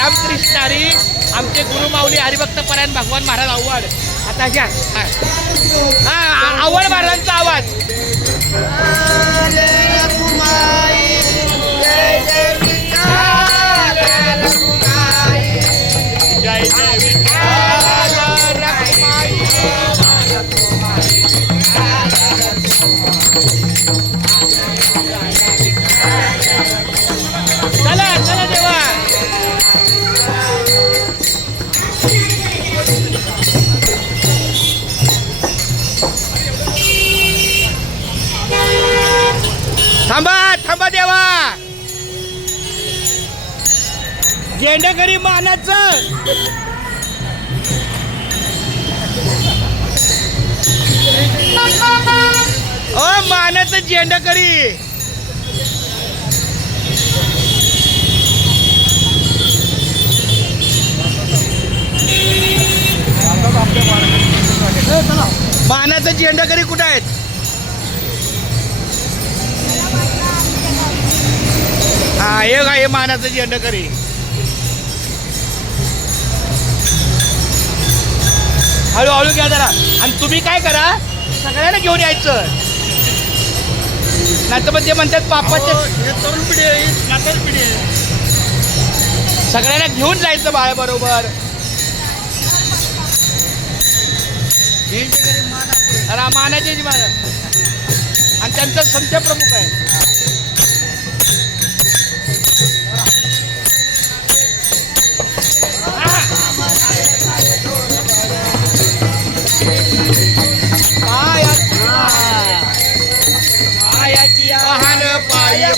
रामकृष्ण हरी आमचे गुरुमाऊली हरिभक्त परायण भगवान महाराज आव्हाड. आता घ्या आव्हाड महाराजांचा आवाज. जय जय चला चला देवा. थांबा थांबा देवा. झेंडेकरी मानाचं मानाचं झेंडेकरी. मानाचं झेंडेकरी कुठं आहेत? हा हे का हे मानाचं झेंडेकरी. हळूहळू घ्या जरा. आणि तुम्ही काय करा सगळ्यांना घेऊन यायचं. नाही तर मग ते म्हणतात पापाचे तरुण पिढी आहे म्हातारी पिढी आहे. सगळ्यांना घेऊन जायचं बाळ बरोबर. मानाचे आणि त्यांचा संत प्रमुख आहे. वाहन पाय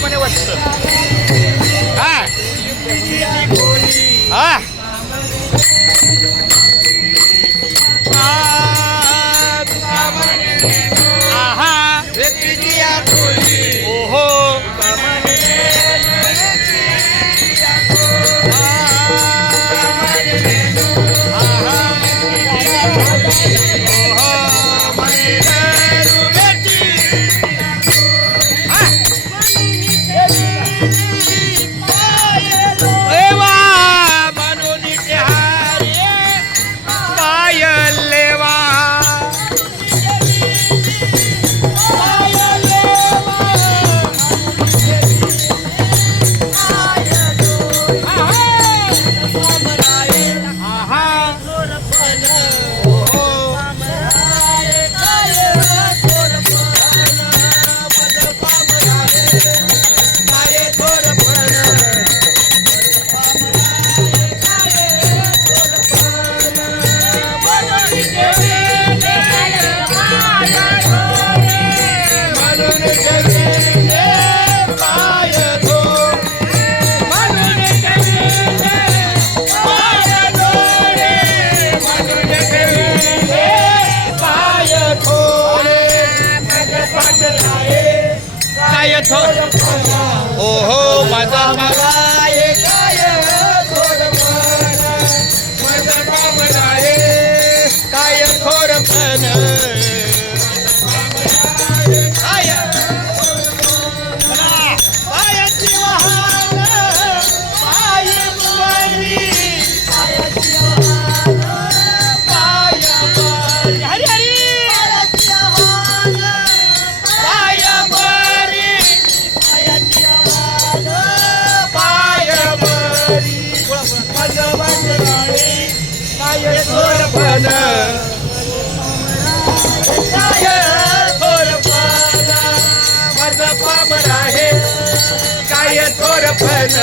म्हणे वाटत. हा हा ओहो ओहो माझा काय थोरपण काय थोरपण